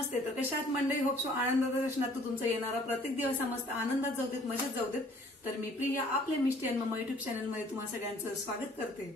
नमस्ते. तर कशात मंडळी, होप सो आनंदाचा दर्शनात तुमचा येणारा प्रत्येक दिवस मस्त आनंदात जाऊ देत, मजेत जाऊ देत. तर मी प्रिया आपल्या मिस्टी अँड मम्मा युट्यूब चॅनल मध्ये तुम्हा सगळ्यांचं स्वागत करते.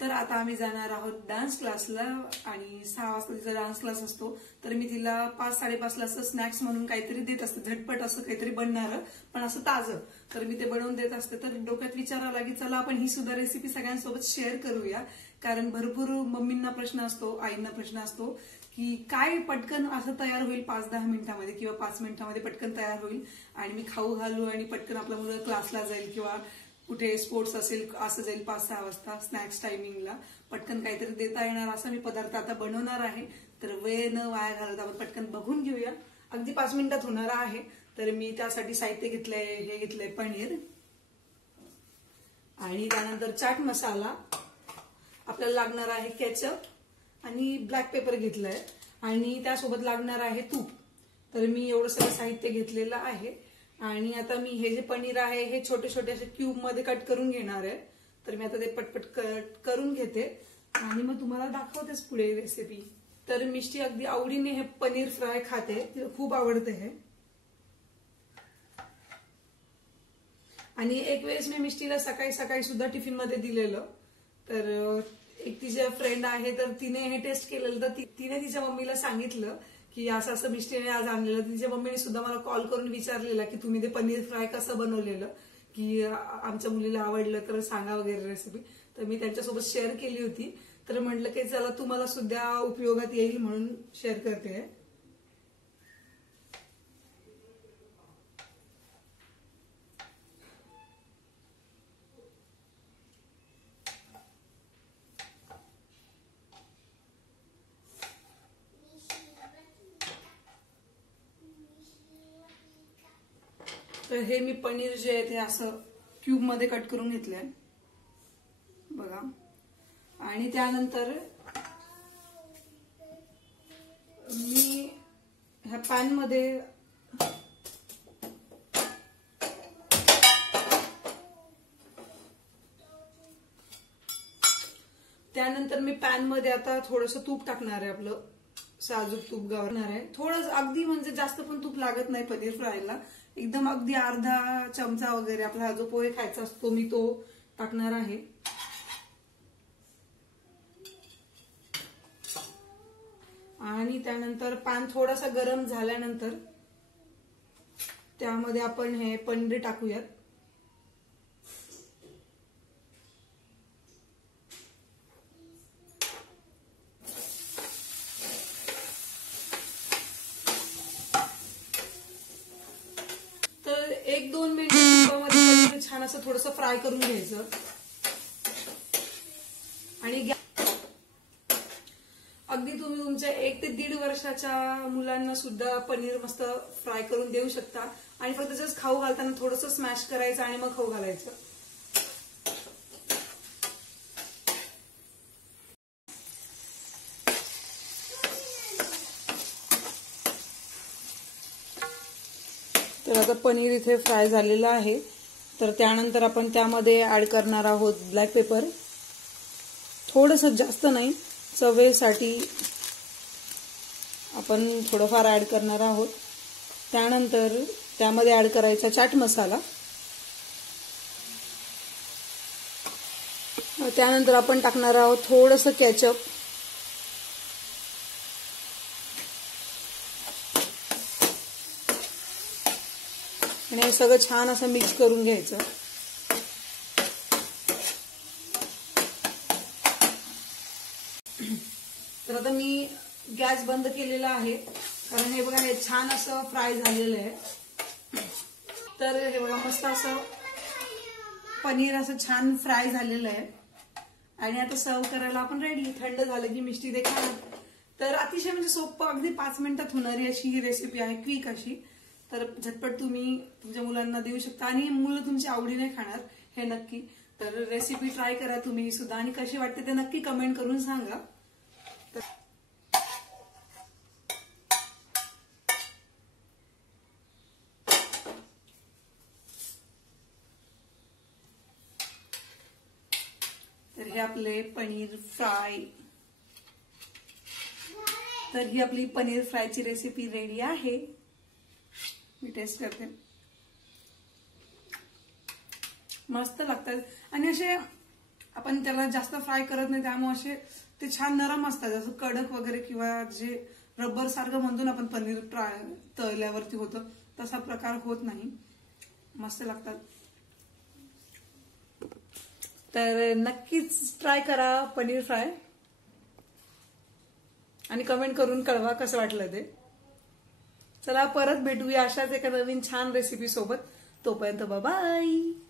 तर आता आम्ही जाणार आहोत डान्स क्लासला आणि 6 वाजता तिचा डान्स क्लास असतो. तर मी तिला 5-5:30 ला असं स्नॅक्स म्हणून काहीतरी देत असते, झटपट असं काहीतरी बनणारं पण असं ताजं. तर मी ते बनवून देत असते. तर डोक्यात विचार आला की चला आपण ही सुद्धा रेसिपी सगळ्यांसोबत शेअर करूया. कारण भरपूर मम्मींना प्रश्न असतो, आईंना प्रश्न असतो की काय पटकन असं तयार होईल 5-10 मिनिटांमध्ये किंवा 5 मिनिटांमध्ये पटकन तयार होईल आणि मी खाऊ घालू आणि पटकन आपला मुलं क्लासला जाईल किंवा कुठे स्पोर्ट्स असेल असं जाईल 5-6 वाजता स्नॅक्स टायमिंगला पटकन काहीतरी देता येणार असा मी पदार्थ आता बनवणार आहे. तर वेळ न वाया घालवता आपण पटकन बघून घेऊया. अगदी 5 मिनिटात होणार आहे. तर मी त्यासाठी साहित्य घेतलंय, हे घेतलंय पनीर आणि त्यानंतर चाट मसाला, आपल्याला लागणार आहे केचप आणि ब्लॅक पेपर घेतलंय आणि त्यासोबत लागणार आहे तूप. तर मी एवढं सगळं साहित्य घेतलेलं आहे आणि आता मी हे जे पनीर आहे हे छोटे छोटे असे क्यूब मध्ये कट करून घेणार आहे. तर मी आता ते पटपट कट करून घेते आणि मग तुम्हाला दाखवतेच पुढे रेसिपी. तर मिष्टी अगदी आवडीने हे पनीर फ्राय खाते, तिला खूप आवडते हे. आणि एक वेळेस मी मिष्टीला सकाळी सकाळी सुद्धा टिफिन मध्ये दिलेलं. तर एक तिचे फ्रेंड आहे तर तिने हे टेस्ट केलेलं. तर तिने तिच्या मम्मीला सांगितलं की असं असं मिष्टीने आज आणलेलं. तिच्या मम्मीने सुद्धा मला कॉल करून विचारलेला की तुम्ही ते पनीर फ्राय कसं बनवलेलं, की आमच्या मुलीला आवडलं तर सांगा वगैरे रेसिपी. तर मी त्यांच्यासोबत शेअर केली होती. तर म्हटलं की चला तुम्हाला सुद्धा उपयोगात येईल म्हणून शेअर करते. तर हे मी पनीर जे आहे ते असं क्यूब मध्ये कट करून घेतलंय बघा. आणि त्यानंतर मी ह्या पॅन मध्ये आता थोडंसं तूप टाकणार आहे. आपलं साजूक तूप गावणार आहे थोडं, अगदी म्हणजे जास्त पण तूप लागत नाही पनीर फ्रायला. एकदम अगदी अर्धा चमचा वगैरे आपला जो पोहे खायचा असतो मी तो टाकणार आहे. आणि त्यानंतर पॅन थोडासा गरम झाल्यानंतर त्यामध्ये आपण हे पनीर टाकूयात. तर 1-2 मिनिट तुपामध्ये पनीर छान असं थोडंसं फ्राय करून घ्यायचं. आणि अगदी तुम्ही तुमच्या 1 ते 1.5 वर्षाच्या मुलांना सुद्धा पनीर मस्त फ्राय करून देऊ शकता. आणि फक्त जस्ट खाऊ घालताना थोडंसं स्मॅश करायचं आणि मग खाऊ घालायचं. तर आता पनीर इथे फ्राय झालेलं आहे. तर त्यानंतर आपण त्यामध्ये ऍड करणार आहोत ब्लॅक पेपर. थोडंसं, जास्त नाही, चवेसाठी आपण थोडंफार ऍड करणार आहोत. त्यानंतर त्यामध्ये ऍड करायचा चाट मसाला. त्यानंतर आपण टाकणार आहोत थोडंसं केचप. आणि हे सगळं छान असं मिक्स करून घ्यायचं. तर आता मी गॅस बंद केलेला आहे कारण हे बघा हे छान असं फ्राय झालेलं आहे. तर हे बघा मस्त असं पनीर असं छान फ्राय झालेलं आहे आणि आता सर्व करायला आपण रेडी. थंड झालं की मिष्टी ते खाणार. तर अतिशय म्हणजे सोपं, अगदी 5 मिनिटात होणारी अशी ही रेसिपी आहे, क्विक अशी. तर झटपट तुम्ही तुमच्या मुलांना देऊ शकता आणि मुलं तुमची आवडीने खाणार हे नक्की. तर रेसिपी ट्राय करा तुम्ही सुद्धा आणि कशी वाटते ते नक्की कमेंट करून सांगा. तर हे आपले पनीर फ्राय तर ही आपली पनीर फ्रायची रेसिपी रेडी आहे. मी टेस्ट करते. मस्त लागतात आणि असे आपण त्याला जास्त फ्राय करत नाही, त्यामुळे असे ते छान नरम असतात. जसं कडक वगैरे किंवा जे रबर सारखं म्हणतो ना आपण पनीर तळल्यावरती होतं, तसा प्रकार होत नाही. मस्त लागतात. तर नक्कीच ट्राय करा पनीर फ्राय आणि कमेंट करून कळवा कसं वाटलं ते. चला परत भेटूया अशाच एका नवीन छान रेसिपी सोबत. तोपर्यंत बाय.